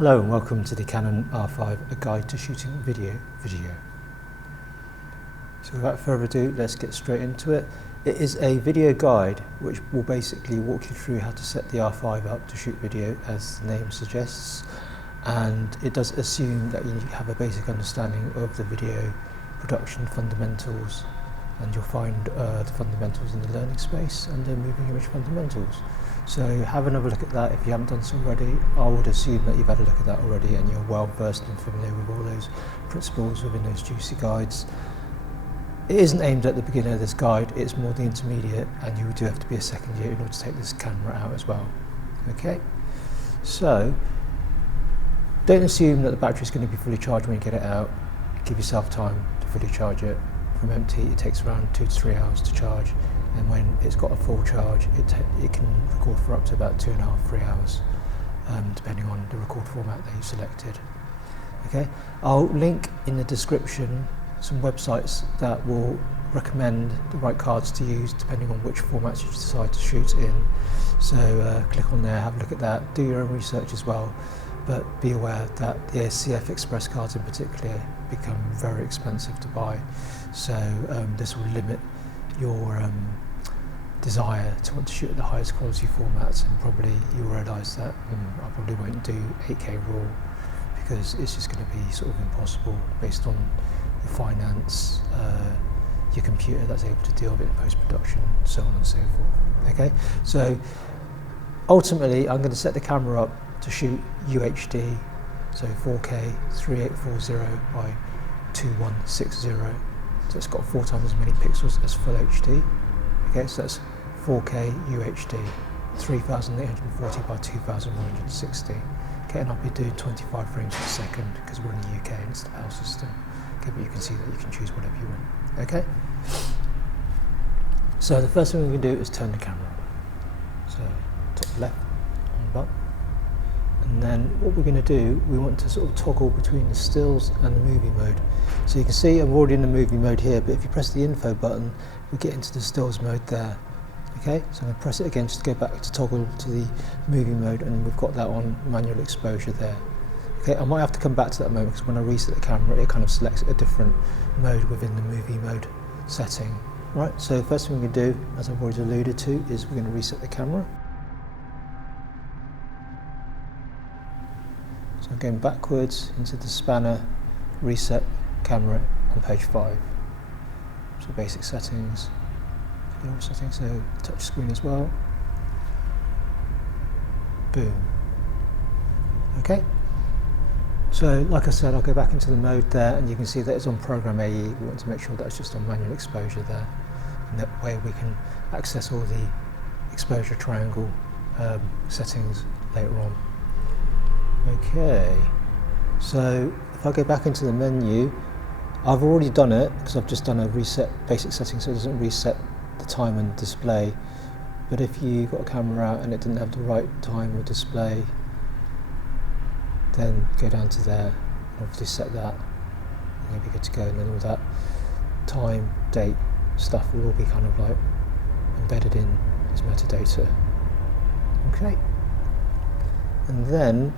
Hello and welcome to the Canon R5, a guide to shooting video. So without further ado, let's get straight into it. It is a video guide which will basically walk you through how to set the R5 up to shoot video, as the name suggests, and it does assume that you have a basic understanding of the video production fundamentals, and you'll find the fundamentals in the learning space and the moving image fundamentals. So have another look at that if you haven't done so already. I would assume that you've had a look at that already and you're well versed and familiar with all those principles within those juicy guides. It isn't aimed at the beginner, this guide, it's more the intermediate, and you do have to be a second year in order to take this camera out as well. Okay, so don't assume that the battery is going to be fully charged when you get it out. Give yourself time to fully charge it. From empty, it takes around 2 to 3 hours to charge, and when it's got a full charge, it can record for up to about 2.5 to 3 hours, depending on the record format that you selected. Okay, I'll link in the description some websites that will recommend the right cards to use depending on which formats you decide to shoot in. So click on there, have a look at that, do your own research as well, but be aware that the EXFPS cards in particular become very expensive to buy, so this will limit your desire to want to shoot at the highest quality formats, and probably you'll realise that I probably won't do 8K RAW because it's just going to be sort of impossible based on your finance, your computer that's able to deal with it in post-production, so on and so forth. Okay, so ultimately I'm going to set the camera up to shoot UHD, so 4K 3840 by 2160, so it's got 4 times as many pixels as full HD. Okay, so that's 4K UHD 3840 by 2160. Okay, and I'll be doing 25 frames per second because we're in the UK and it's the PAL system. Okay, but you can see that you can choose whatever you want. Okay, so the first thing we can do is turn the camera on. So top left on the button, and then what we're going to do, we want to sort of toggle between the stills and the movie mode. So you can see I'm already in the movie mode here, but if you press the info button, we get into the stills mode there. Okay, so I'm going to press it again just to go back to toggle to the movie mode, and we've got that on manual exposure there. Okay, I might have to come back to that moment because when I reset the camera, it kind of selects a different mode within the movie mode setting. Right, so the first thing we can do, as I've already alluded to, is we're going to reset the camera. So I'm going backwards into the spanner, reset camera on page 5. So basic settings, so touch screen as well. Boom. Okay. So like I said, I'll go back into the mode there, and you can see that it's on program AE. We want to make sure that it's just on manual exposure there, and that way we can access all the exposure triangle settings later on. Okay, so if I go back into the menu, I've already done it because I've just done a reset basic settings, so it doesn't reset the time and display. But if you got a camera out and it didn't have the right time or display, then go down to there, obviously set that, and you'll be good to go, and then all that time, date stuff will all be kind of like embedded in as metadata. Okay, and then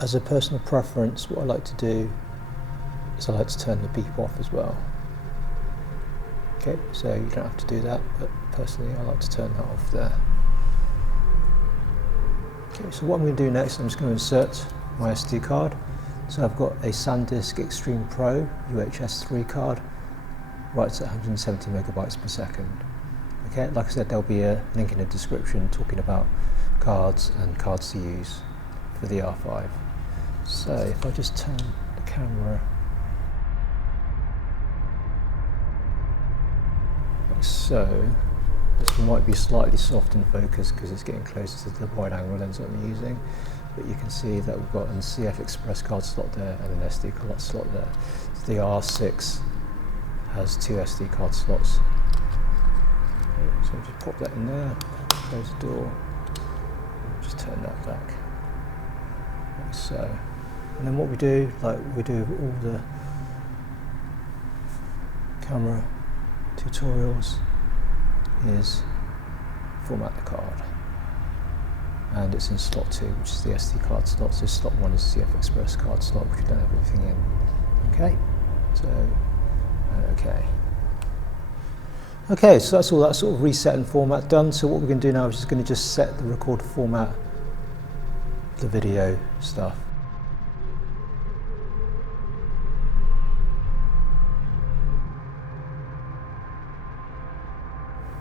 as a personal preference, what I like to do is I like to turn the beep off as well. Okay, so you don't have to do that, but personally I like to turn that off there. Okay, so what I'm going to do next, I'm just going to insert my SD card. So I've got a SanDisk Extreme Pro UHS 3 card, writes at 170 megabytes per second. Okay, like I said, there'll be a link in the description talking about cards and cards to use for the R5. So if I just turn the camera like so, this might be slightly soft in focus because it's getting closer to the wide angle lens that I'm using, but you can see that we've got an CF-Express card slot there and an SD card slot there. So the R6 has 2 SD card slots. Okay, so just pop that in there, close the door, and just turn that back, like so. And then what we do, like we do with all the camera tutorials, is format the card. and it's in slot 2, which is the SD card slot. So slot 1 is the EXFPS card slot, which we don't have anything in. Okay, so okay, so that's all that sort of reset and format done. So what we're going to do now is just going to set the record format, the video stuff.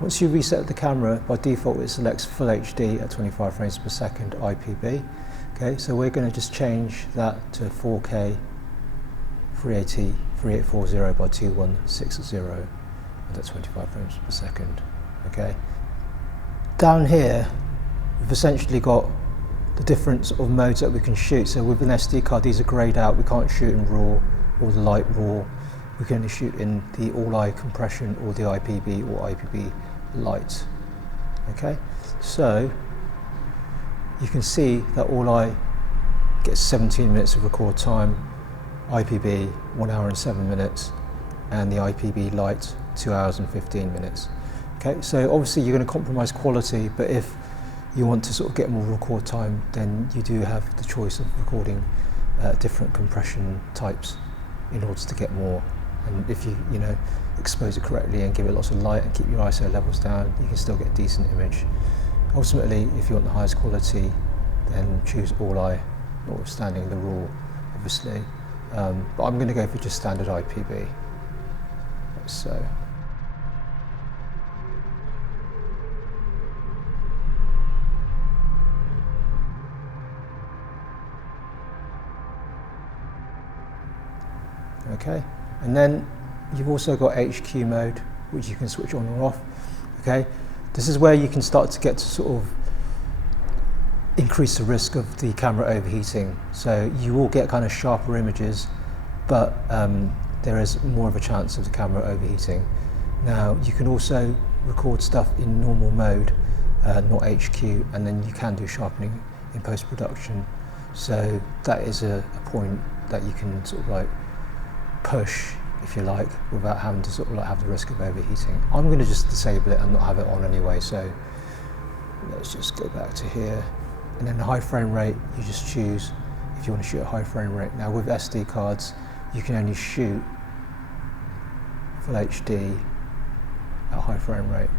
Once you reset the camera, by default it selects Full HD at 25 frames per second IPB. Okay, so we're going to just change that to 4K 3840 by 2160 at 25 frames per second. Okay. Down here, we've essentially got the different sort of modes that we can shoot. So with an SD card, these are grayed out. We can't shoot in RAW or the light RAW. We can only shoot in the all-eye compression or the IPB or IPB light. Okay, so you can see that all-eye gets 17 minutes of record time, IPB 1 hour and 7 minutes, and the IPB light 2 hours and 15 minutes. Okay, so obviously you're going to compromise quality, but if you want to sort of get more record time, then you do have the choice of recording different compression types in order to get more. And if you expose it correctly and give it lots of light and keep your ISO levels down, you can still get a decent image. Ultimately, if you want the highest quality, then choose all-eye, notwithstanding the RAW, obviously. But I'm going to go for just standard IPB. So. Okay, and then you've also got HQ mode, which you can switch on or off. Okay, this is where you can start to get to sort of increase the risk of the camera overheating. So you will get kind of sharper images, but there is more of a chance of the camera overheating. Now you can also record stuff in normal mode, not HQ, and then you can do sharpening in post-production. So that is a point that you can sort of like push, if you like, without having to sort of like have the risk of overheating. I'm going to just disable it and not have it on anyway, so let's just go back to here. And then the high frame rate, you just choose if you want to shoot a high frame rate. Now with SD cards, you can only shoot Full HD at high frame rate.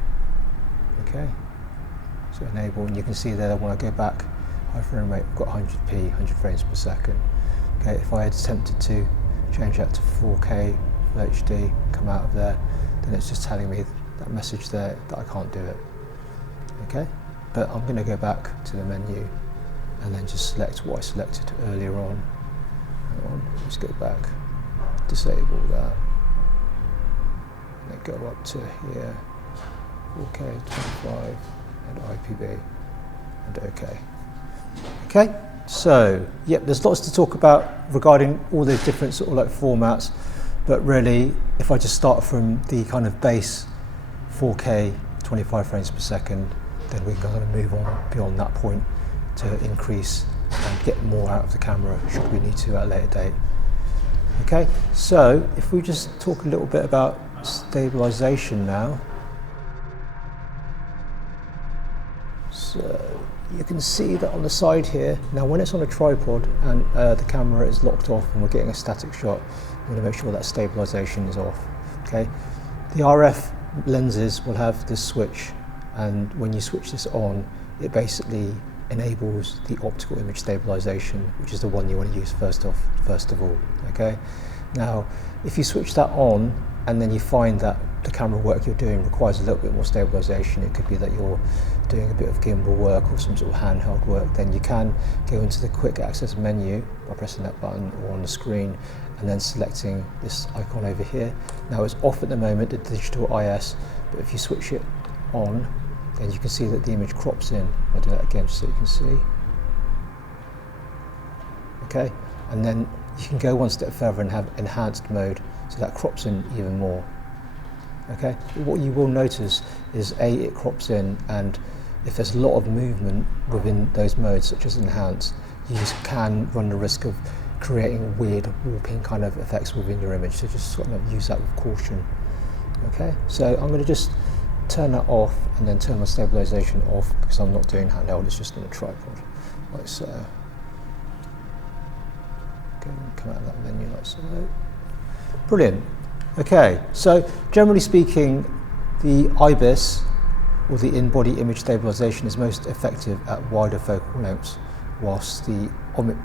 Okay, so enable, and you can see there when I go back, high frame rate, I've got 100p, 100 frames per second. Okay, if I had attempted to change that to 4K Full HD, come out of there, then it's just telling me that message there that I can't do it. Okay, but I'm going to go back to the menu and then just select what I selected earlier on. Hang on, let's go back, disable that, and then go up to here, 4K 25 and IPB, and OK. Okay. So, yep, there's lots to talk about regarding all those different sort of like formats, but really, if I just start from the kind of base 4K 25 frames per second, then we can kind of move on beyond that point to increase and get more out of the camera should we need to at a later date. Okay, so if we just talk a little bit about stabilisation now. So you can see that on the side here, now when it's on a tripod and the camera is locked off and we're getting a static shot, we're going to make sure that stabilisation is off. Okay, the RF lenses will have this switch, and when you switch this on, it basically enables the optical image stabilisation, which is the one you want to use first of all. Okay, now if you switch that on and then you find that the camera work you're doing requires a little bit more stabilisation, it could be that you're doing a bit of gimbal work or some sort of handheld work, then you can go into the quick access menu by pressing that button or on the screen and then selecting this icon over here. Now it's off at the moment, the digital IS, but if you switch it on, then you can see that the image crops in. I'll do that again so you can see. Okay, and then you can go one step further and have enhanced mode, so that crops in even more. Okay, what you will notice is it crops in, and if there's a lot of movement within those modes, such as enhance, you can run the risk of creating weird warping kind of effects within your image, so just sort of use that with caution. Okay, so I'm going to just turn that off and then turn my stabilisation off because I'm not doing handheld, it's just on a tripod, like so. Come out of that menu like so. Brilliant. Okay, so generally speaking, the IBIS, or the in-body image stabilisation, is most effective at wider focal lengths, whilst the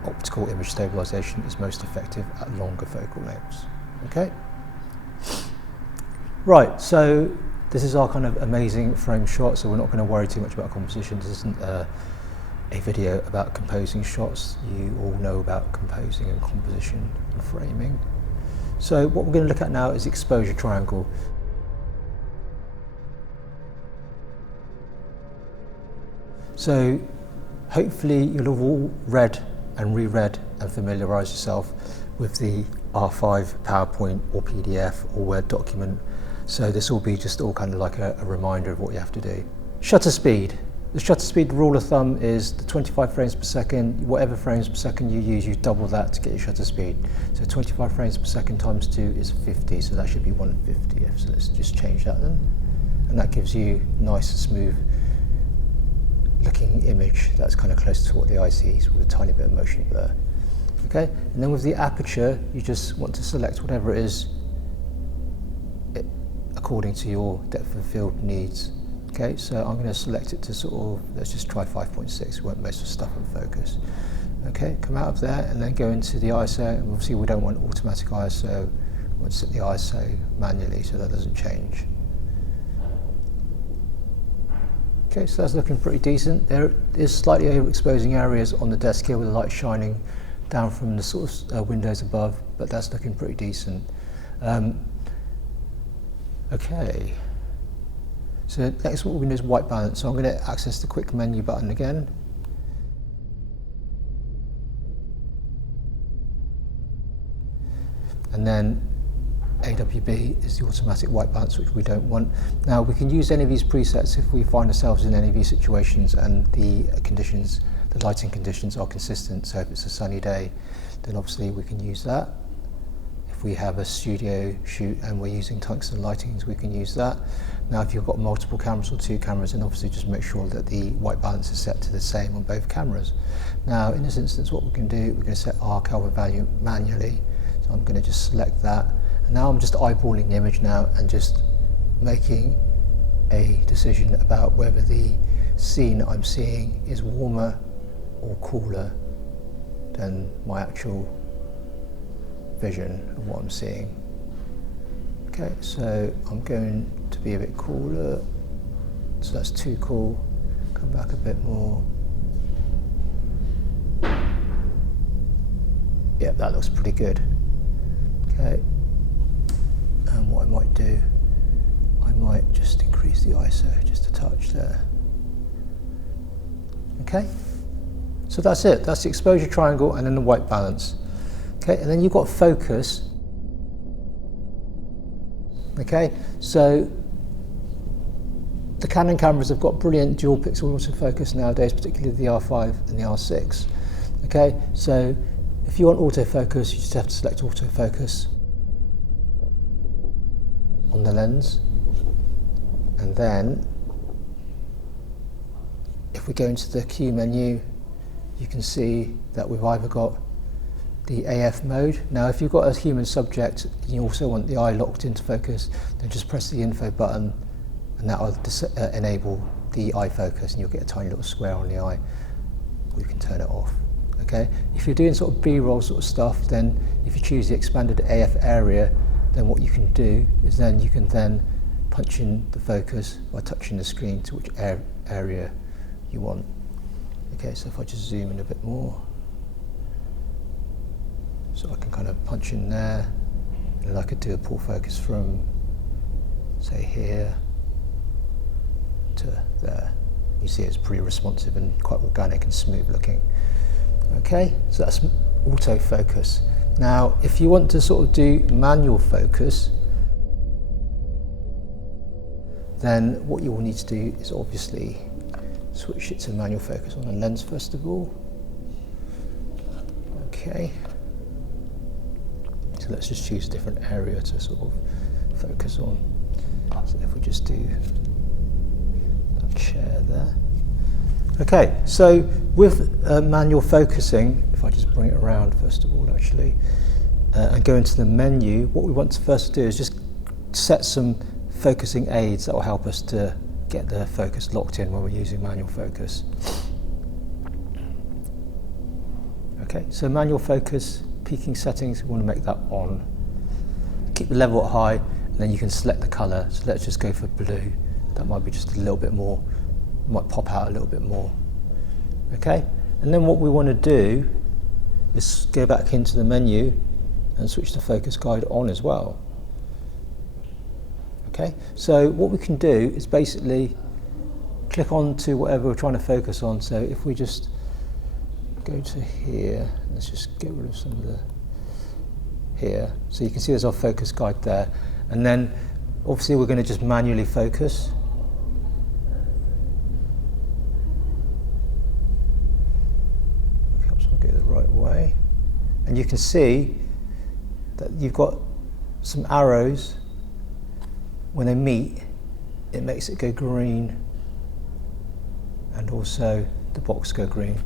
optical image stabilisation is most effective at longer focal lengths. Okay? Right, so this is our kind of amazing frame shot, so we're not going to worry too much about composition. This isn't a video about composing shots. You all know about composing and composition and framing. So what we're going to look at now is exposure triangle. So hopefully you'll have all read and reread and familiarised yourself with the R5 PowerPoint or PDF or Word document. So this will be just all kind of like a reminder of what you have to do. Shutter speed. The shutter speed rule of thumb is the 25 frames per second. Whatever frames per second you use, you double that to get your shutter speed. So 25 frames per second times 2 is 50, so that should be 1/50th. So let's just change that then. And that gives you nice, smooth looking image that's kind of close to what the eye sees with a tiny bit of motion blur. Okay, and then with the aperture, you just want to select whatever it is according to your depth of field needs. Okay, so I'm going to select it to sort of, let's just try 5.6, we want most of the stuff in focus. Okay, come out of there and then go into the ISO, and obviously we don't want automatic ISO, we want to set the ISO manually so that doesn't change. Okay, so that's looking pretty decent. There is slightly overexposing areas on the desk here with the light shining down from the sort of windows above, but that's looking pretty decent. Okay, so next what we're going to do is white balance. So I'm going to access the quick menu button again. And then AWB is the automatic white balance, which we don't want. Now we can use any of these presets if we find ourselves in any of these situations and the conditions, the lighting conditions are consistent. So if it's a sunny day, then obviously we can use that. If we have a studio shoot and we're using tungsten lightings, we can use that. Now if you've got multiple cameras or 2 cameras, then obviously just make sure that the white balance is set to the same on both cameras. Now in this instance, what we can do, we're going to set our Kelvin value manually. So I'm going to just select that. And now I'm just eyeballing the image now and just making a decision about whether the scene I'm seeing is warmer or cooler than my actual vision of what I'm seeing. Okay, so I'm going to be a bit cooler, so that's too cool. Come back a bit more. Yeah, that looks pretty good. Okay, and what I might do, I might just increase the ISO just a touch there. Okay, so that's it. That's the exposure triangle and then the white balance. Okay, and then you've got focus. Okay, so the Canon cameras have got brilliant dual pixel autofocus nowadays, particularly the R5 and the R6. Okay, so if you want autofocus, you just have to select autofocus on the lens, and then if we go into the Q menu, you can see that we've either got the AF mode. Now if you've got a human subject and you also want the eye locked into focus, then just press the info button and that will enable the eye focus, and you'll get a tiny little square on the eye, or you can turn it off. Okay, if you're doing sort of B-roll sort of stuff, then if you choose the expanded AF area, then what you can do is then you can then punch in the focus by touching the screen to which area you want. Okay, so if I just zoom in a bit more, so I can kind of punch in there, and then I could do a pull focus from, say, here to there. You see it's pretty responsive and quite organic and smooth looking. Okay, so that's autofocus. Now, if you want to sort of do manual focus, then what you will need to do is obviously switch it to manual focus on the lens first of all. Okay. So let's just choose a different area to sort of focus on. So if we just do Okay, so with manual focusing, if I just bring it around first of all actually, and go into the menu, what we want to first do is just set some focusing aids that will help us to get the focus locked in when we're using manual focus. Okay, so manual focus, peaking settings, we want to make that on. Keep the level at high, and then you can select the colour. So let's just go for blue. That might be just a little bit more, might pop out a little bit more. Okay, and then what we want to do is go back into the menu and switch the focus guide on as well. Okay, so what we can do is basically click on to whatever we're trying to focus on. So if we just go to here, let's just get rid of some of the here. So you can see there's our focus guide there. And then obviously we're going to just manually focus. Perhaps I'll go the right way. And you can see that you've got some arrows. When they meet, it makes it go green, and also the box go green.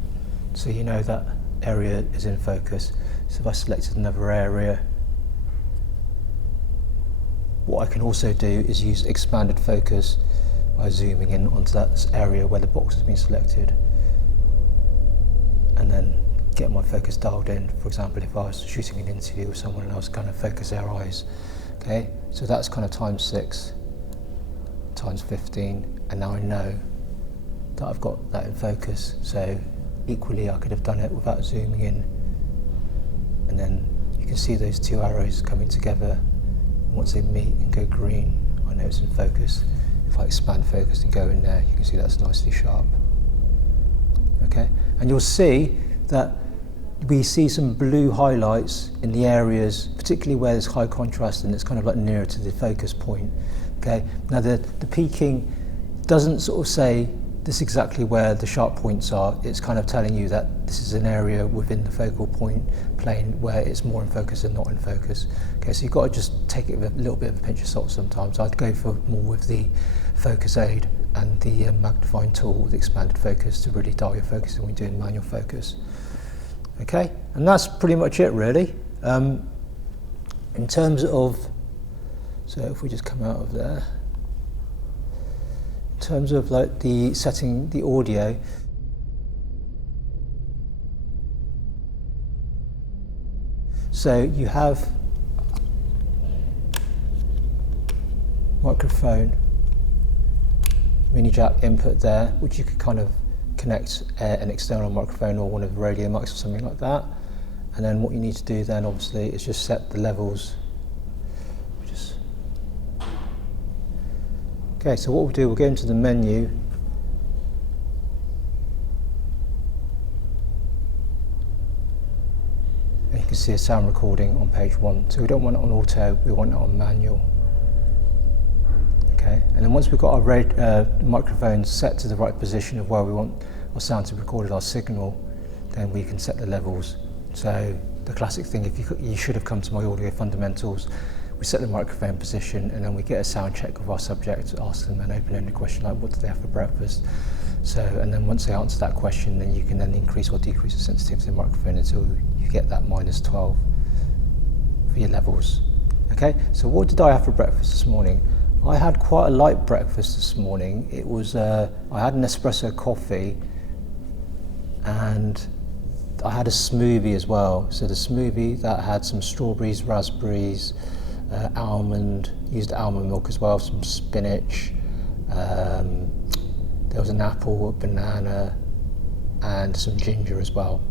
So you know that area is in focus. So if I selected another area, what I can also do is use expanded focus by zooming in onto that area where the box has been selected, and then get my focus dialed in. For example, if I was shooting an interview with someone and I was kind of focus their eyes. Okay, so that's kind of times 6, times 15, and now I know that I've got that in focus. So equally I could have done it without zooming in, and then you can see those two arrows coming together. Once they meet and go green, I know it's in focus. If I expand focus and go in there, you can see that's nicely sharp. Okay, and you'll see that we see some blue highlights in the areas, particularly where there's high contrast and it's kind of like nearer to the focus point. Okay, now the peaking doesn't sort of say this is exactly where the sharp points are. It's kind of telling you that this is an area within the focal point plane where it's more in focus and not in focus. Okay, so you've got to just take it with a little bit of a pinch of salt sometimes. I'd go for more with the focus aid and the magnifying tool, the expanded focus, to really dial your focus when you're doing manual focus. Okay, and that's pretty much it really. In terms of, so if we just come out of there, in terms of like the setting the audio, so you have microphone, mini jack input there, which you could kind of connect an external microphone or one of the radio mics or something like that. And then what you need to do then obviously is just set the levels. Okay, so what we'll do, we'll go into the menu. And you can see a sound recording on page 1. So we don't want it on auto, we want it on manual. Okay, and then once we've got our microphones set to the right position of where we want our sound to be recorded, our signal, then we can set the levels. So the classic thing, if you should have come to my audio fundamentals, we set the microphone position and then we get a sound check of our subject, ask them an open-ended question like what do they have for breakfast. So, and then once they answer that question, then you can then increase or decrease the sensitivity of the microphone until you get that -12 for your levels. Okay, so what did I have for breakfast this morning? I had quite a light breakfast this morning. It was, I had an espresso coffee and I had a smoothie as well. So the smoothie that had some strawberries, raspberries, almond, used almond milk as well, some spinach, there was an apple, a banana, and some ginger as well.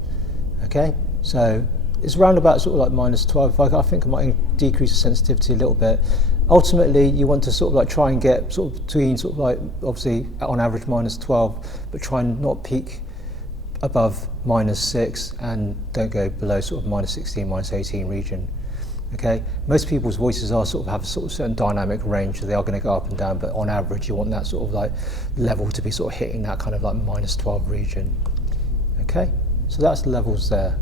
Okay, so it's around about sort of like -12. I think I might decrease the sensitivity a little bit. Ultimately, you want to sort of like try and get sort of between sort of like, obviously on average -12, but try and not peak above -6 and don't go below sort of -16, -18 region. Okay, most people's voices are sort of have a sort of certain dynamic range, so they are going to go up and down, but on average you want that sort of like level to be sort of hitting that kind of like -12 region. Okay, so that's the levels there.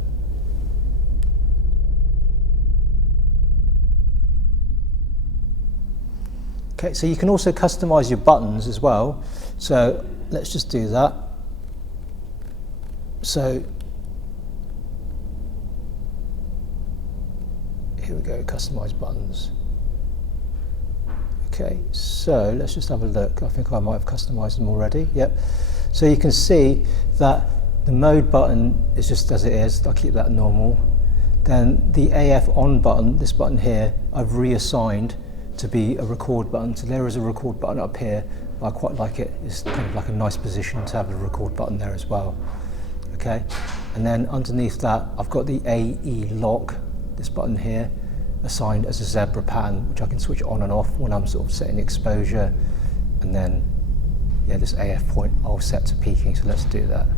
Okay, so you can also customize your buttons as well. So let's just do that. So here we go, customize buttons. Okay, so let's just have a look. I think I might have customized them already. Yep. So you can see that the mode button is just as it is. I'll keep that normal. Then the AF on button, this button here, I've reassigned to be a record button. So there is a record button up here. I quite like it. It's kind of like a nice position to have a record button there as well. Okay, and then underneath that, I've got the AE lock, this button here, assigned as a zebra pattern, which I can switch on and off when I'm sort of setting exposure. And then, yeah, this AF point I'll set to peaking. So let's do that.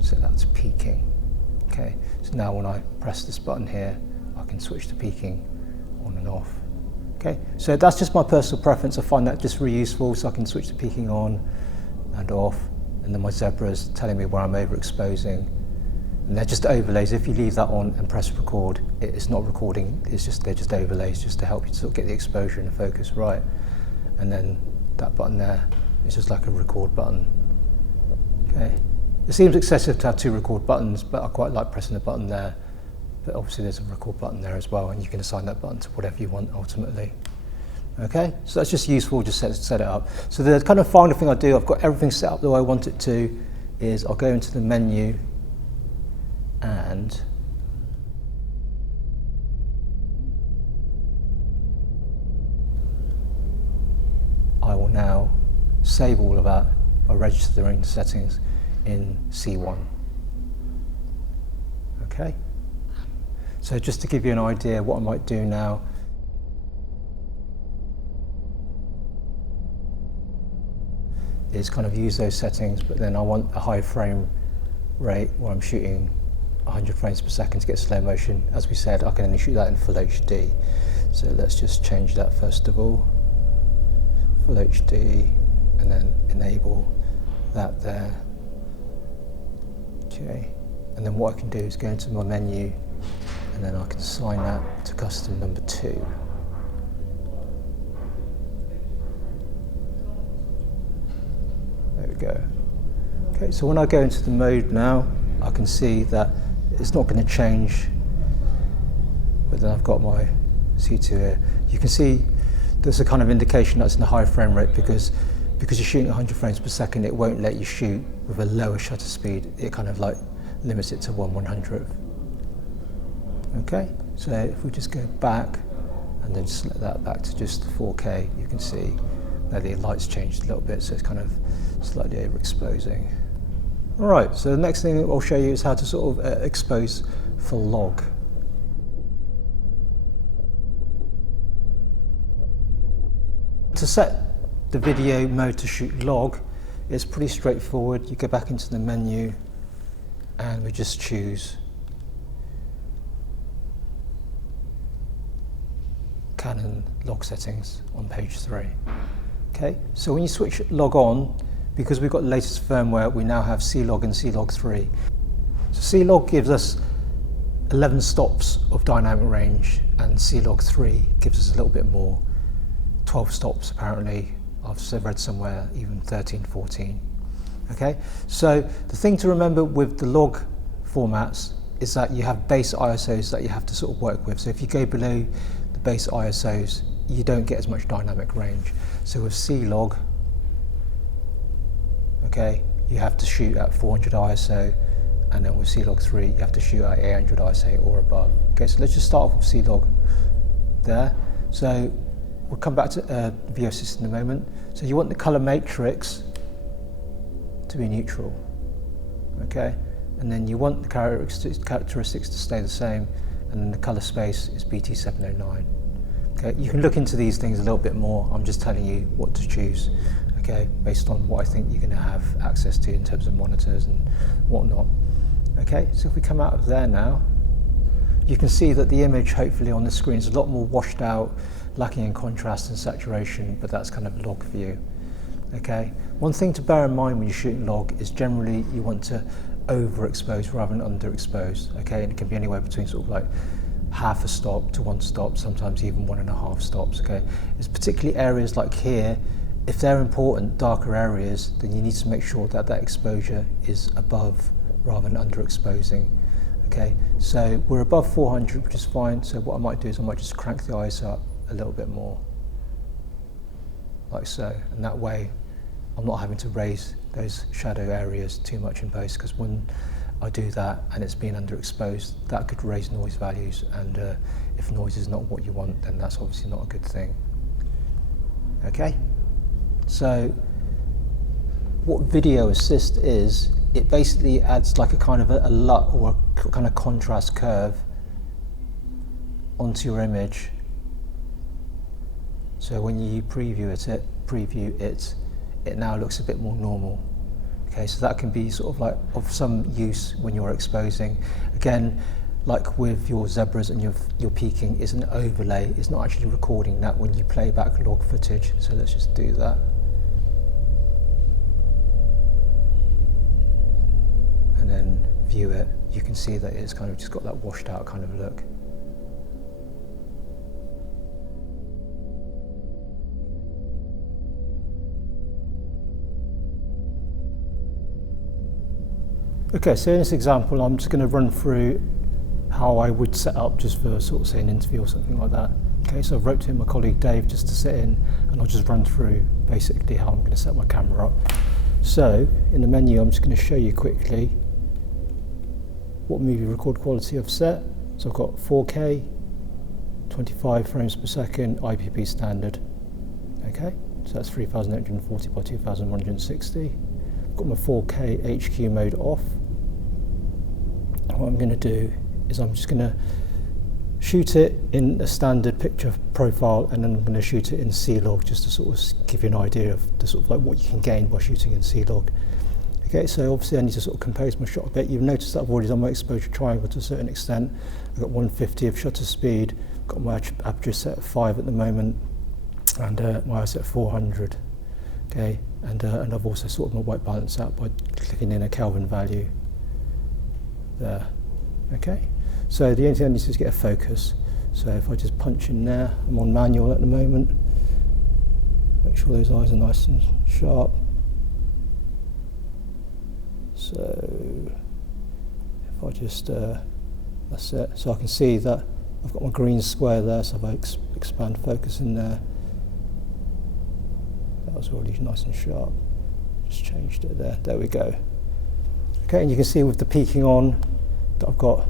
Set that to peaking. Okay, so now when I press this button here, I can switch to peaking on and off. Okay, so that's just my personal preference. I find that just really useful, so I can switch to peaking on and off, and then my zebra is telling me where I'm overexposing. And they're just overlays. If you leave that on and press record, it's not recording, they're just overlays just to help you to sort of get the exposure and the focus right. And then that button there is just like a record button. Okay. It seems excessive to have 2 record buttons, but I quite like pressing the button there. But obviously there's a record button there as well, and you can assign that button to whatever you want ultimately. Okay, so that's just useful, just set it up. So the kind of final thing I do, I've got everything set up the way I want it to, is I'll go into the menu and I will now save all of that by registering the settings in C1. Okay, so just to give you an idea what I might do now, is kind of use those settings, but then I want a high frame rate where I'm shooting 100 frames per second to get slow motion. As we said, I can only shoot that in full HD. So let's just change that first of all. Full HD, and then enable that there. Okay, and then what I can do is go into my menu, and then I can assign that to custom number 2. There we go. Okay, so when I go into the mode now, I can see that it's not going to change, but then I've got my C2 here. You can see there's a kind of indication that's in a high frame rate because you're shooting 100 frames per second, it won't let you shoot with a lower shutter speed. It kind of like limits it to 1/100th. Okay, so if we just go back and then select that back to just 4K, you can see that the light's changed a little bit, so it's kind of slightly overexposing. All right, so the next thing I'll show you is how to sort of expose for log. To set the video mode to shoot log, it's pretty straightforward. You go back into the menu and we just choose Canon log settings on page 3. Okay, so when you switch log on, because we've got the latest firmware, we now have C-Log and C-Log 3. So C-Log gives us 11 stops of dynamic range, and C-Log 3 gives us a little bit more, 12 stops apparently. I've read somewhere even 13, 14. Okay, so the thing to remember with the log formats is that you have base ISOs that you have to sort of work with. So if you go below the base ISOs, you don't get as much dynamic range. So with C-Log, okay, you have to shoot at 400 ISO, and then with C-Log 3, you have to shoot at 800 ISO or above. Okay, so let's just start off with C-Log there. So we'll come back to VO Assist in a moment. So you want the color matrix to be neutral, okay? And then you want the characteristics to stay the same, and then the color space is BT709. Okay, you can look into these things a little bit more. I'm just telling you what to choose, okay, based on what I think you're going to have access to in terms of monitors and whatnot. Okay, so if we come out of there now, you can see that the image hopefully on the screen is a lot more washed out, lacking in contrast and saturation, but that's kind of log view. Okay, one thing to bear in mind when you're shooting log is generally you want to overexpose rather than underexpose. Okay, and it can be anywhere between sort of like half a stop to 1 stop, sometimes even 1.5 stops. Okay, it's particularly areas like here if they're important darker areas, then you need to make sure that that exposure is above rather than underexposing. Okay, so we're above 400, which is fine. So what I might do is I might just crank the ISO up a little bit more, like so, and that way I'm not having to raise those shadow areas too much in post, because when I do that and it's being underexposed, that could raise noise values, and if noise is not what you want, then that's obviously not a good thing. Okay, so what video assist is, it basically adds like a kind of a LUT or a kind of contrast curve onto your image. So when you preview it, it now looks a bit more normal. Okay, so that can be sort of like of some use when you're exposing. Again, like with your zebras and your peaking, it's an overlay. It's not actually recording that when you play back log footage. So let's just do that. And then view it, you can see that it's kind of just got that washed out kind of look. Okay, so in this example, I'm just going to run through how I would set up just for sort of say an interview or something like that. Okay, so I've roped in my colleague Dave just to sit in, and I'll just run through basically how I'm going to set my camera up. So in the menu, I'm just going to show you quickly what movie record quality I've set. So I've got 4K, 25 frames per second, IPP standard. Okay, so that's 3840 by 2160. I've got my 4K HQ mode off. And what I'm going to do is I'm just going to shoot it in a standard picture profile, and then I'm going to shoot it in C-Log just to sort of give you an idea of the sort of like what you can gain by shooting in C-Log. Okay, so obviously I need to sort of compose my shot a bit. You've noticed that I've already done my exposure triangle to a certain extent. I've got 150 of shutter speed, got my aperture set at 5 at the moment, and my ISO at 400. Okay, and I've also sorted my white balance out by clicking in a Kelvin value there. Okay, so the only thing I need to do is get a focus. So if I just punch in there, I'm on manual at the moment. Make sure those eyes are nice and sharp. So if I just, that's it. So I can see that I've got my green square there, so if I expand focus in there, that was already nice and sharp. Just changed it there, there we go. Okay, and you can see with the peaking on that I've got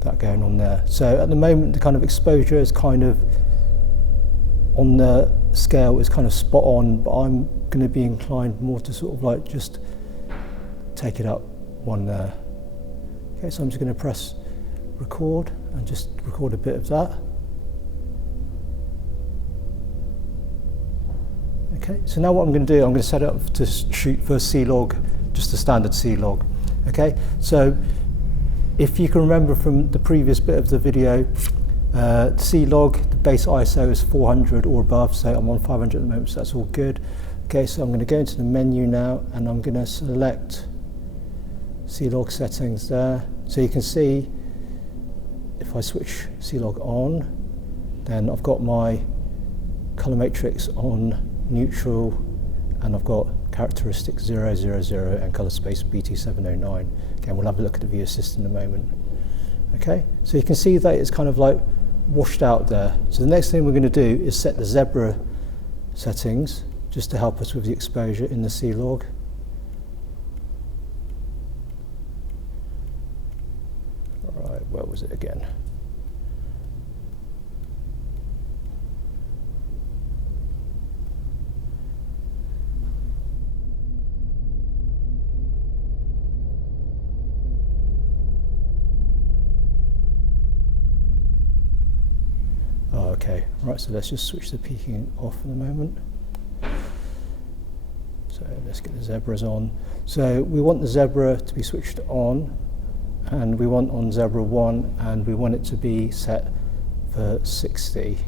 that going on there. So at the moment the kind of exposure is kind of on the scale is kind of spot on, but I'm going to be inclined more to sort of like just take it up one there. Okay, so I'm just going to press record and just record a bit of that. Okay, so now what I'm going to do, I'm going to set it up to shoot for C-Log, just a standard C-Log. Okay, so if you can remember from the previous bit of the video, C-Log, the base ISO is 400 or above, so I'm on 500 at the moment, so that's all good. Okay, so I'm going to go into the menu now, and I'm going to select C-Log settings there. So you can see if I switch C-Log on, then I've got my color matrix on neutral, and I've got characteristics 000 and color space BT709. Again, we'll have a look at the view assist in a moment. Okay, so you can see that it's kind of like washed out there. So the next thing we're going to do is set the zebra settings just to help us with the exposure in the C-Log. All right, where was it again? Okay, right, so let's just switch the peaking off for the moment. So let's get the zebras on. So we want the zebra to be switched on, and we want on zebra 1, and we want it to be set for 60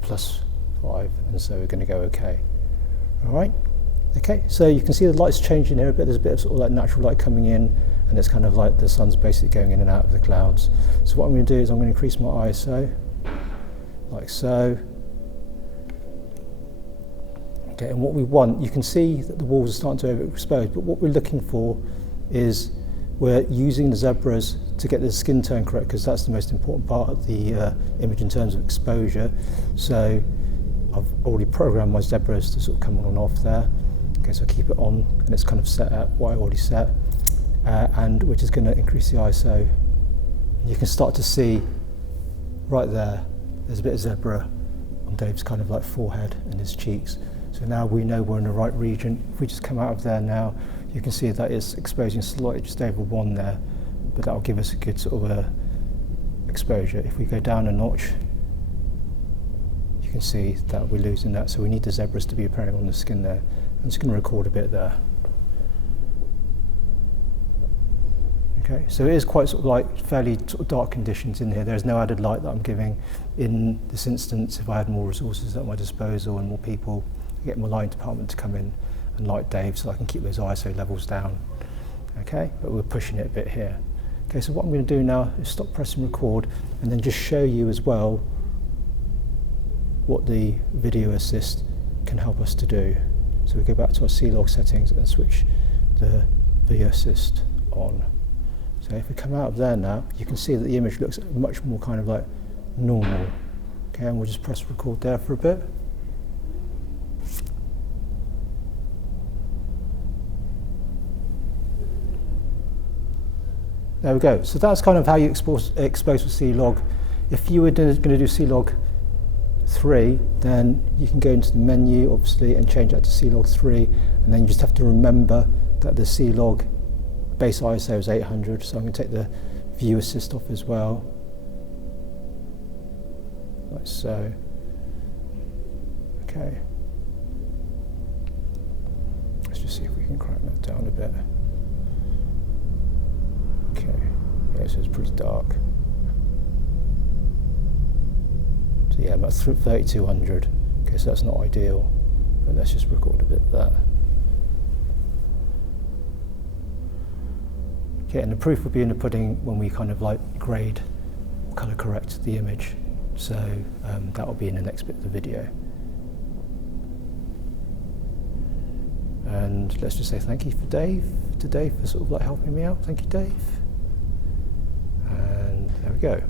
plus 5, and so we're going to go OK. All right, okay, so you can see the light's changing here a bit. There's a bit of sort of like natural light coming in, and it's kind of like the sun's basically going in and out of the clouds. So what I'm going to do is I'm going to increase my ISO, like so. Okay, and what we want, you can see that the walls are starting to overexpose, but what we're looking for is we're using the zebras to get the skin tone correct, because that's the most important part of the image in terms of exposure. So I've already programmed my zebras to sort of come on and off there. Okay, so I keep it on and it's kind of set at what I already set, and which is going to increase the ISO. You can start to see right there, there's a bit of zebra on Dave's kind of like forehead and his cheeks. So now we know we're in the right region. If we just come out of there now, you can see that it's exposing slightly just over 1 there, but that'll give us a good sort of exposure. If we go down a notch, you can see that we're losing that, so we need the zebras to be apparent on the skin there. I'm just going to record a bit there. Okay, so it is quite sort of like fairly sort of dark conditions in here. There's no added light that I'm giving. In this instance, if I had more resources at my disposal and more people, I get my lighting department to come in and light Dave so I can keep those ISO levels down. Okay, but we're pushing it a bit here. Okay, so what I'm going to do now is stop pressing record and then just show you as well what the video assist can help us to do. So we go back to our C-Log settings and switch the video assist on. So if we come out of there now, you can see that the image looks much more kind of like normal. Okay, and we'll just press record there for a bit. There we go. So that's kind of how you expose with C-Log. If you were going to do C-Log 3, then you can go into the menu, obviously, and change that to C-Log 3, and then you just have to remember that the C-Log base ISO is 800, so I'm going to take the view assist off as well, like so. Okay. Let's just see if we can crank that down a bit. Okay, yeah, so it's pretty dark. So yeah, about 3200. Okay, so that's not ideal, but let's just record a bit of that. Okay, and the proof will be in the pudding when we kind of like grade, colour correct the image. So that will be in the next bit of the video. And let's just say thank you to Dave for sort of like helping me out. Thank you, Dave. And there we go.